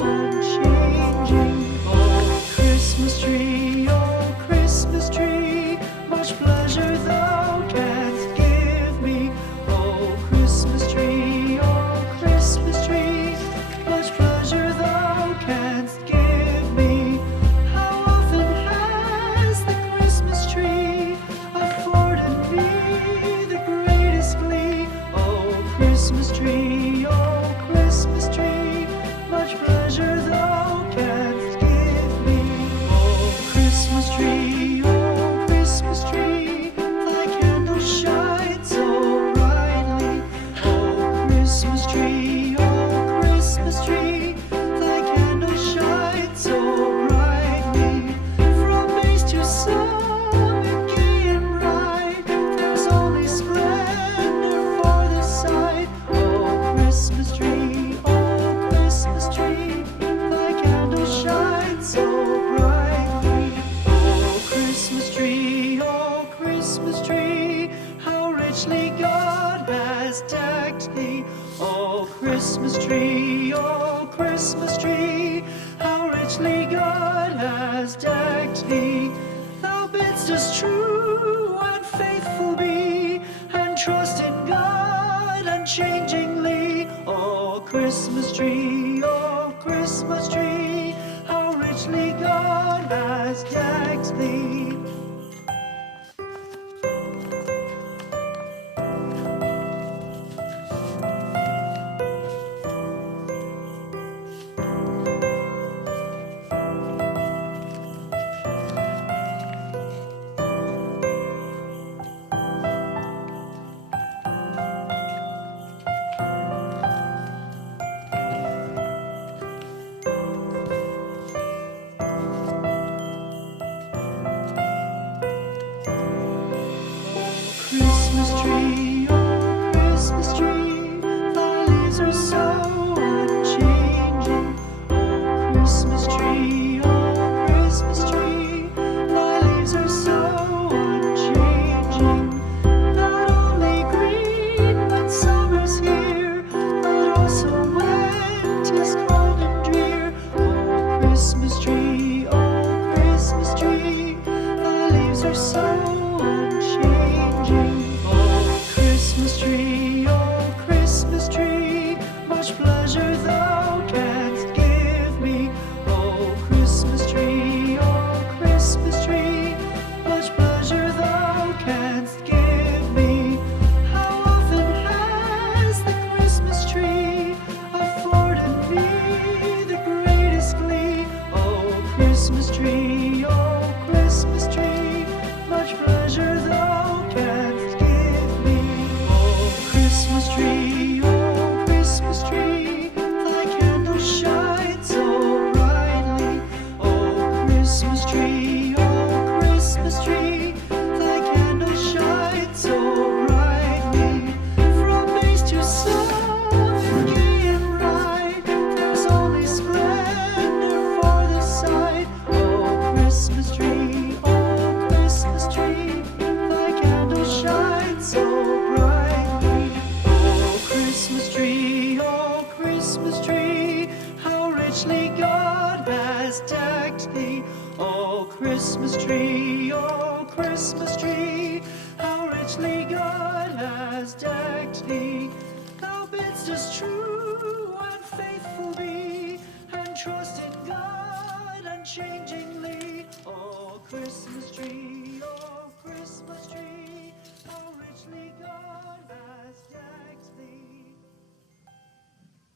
unchanging. Oh, Christmas tree, much pleasure thou canst give me. Oh, Christmas tree, much pleasure thou canst give me. How often has the Christmas tree afforded me the greatest glee? Oh, Christmas tree, much pleasure thou canst give me. Oh, Christmas tree, thy candles shine so brightly. Oh, Christmas tree, thy candles shine so brightly. From base to summit, gay and bright, there's only splendor for the sight. Oh, Christmas tree, thy candles shine so brightly. Oh, Christmas tree, how richly God has decked thee. Oh, Christmas tree, how richly God has decked thee. Thou bidst us true and faithful be, and trust in God unchangingly. Oh, Christmas tree, how richly God has decked thee. Christmas tree, thy leaves are so unchanging. Oh, Christmas tree, thy leaves are so unchanging. Not only green when summer's here, but also when 'tis cold and drear. Oh, Christmas tree, thy leaves are so unchanging. Oh, Christmas tree, much pleasure thou canst give me. Oh, Christmas tree, much pleasure thou canst give me. How often has the Christmas tree afforded me the greatest glee? Oh, Christmas tree, much pleasure thou canst give me. Oh, Christmas tree, thy candles shine so brightly. Oh, Christmas tree, thy candles shine so brightly. From base to summit, gay and bright, there's only splendor for the sight. Oh, Christmas tree, thy candles shine so brightly. Oh, Christmas tree, how richly God has decked thee. Oh, Christmas tree, how richly God has decked thee. Thou bidst us true and faithful be, and trust in God unchangingly. Oh, Christmas tree.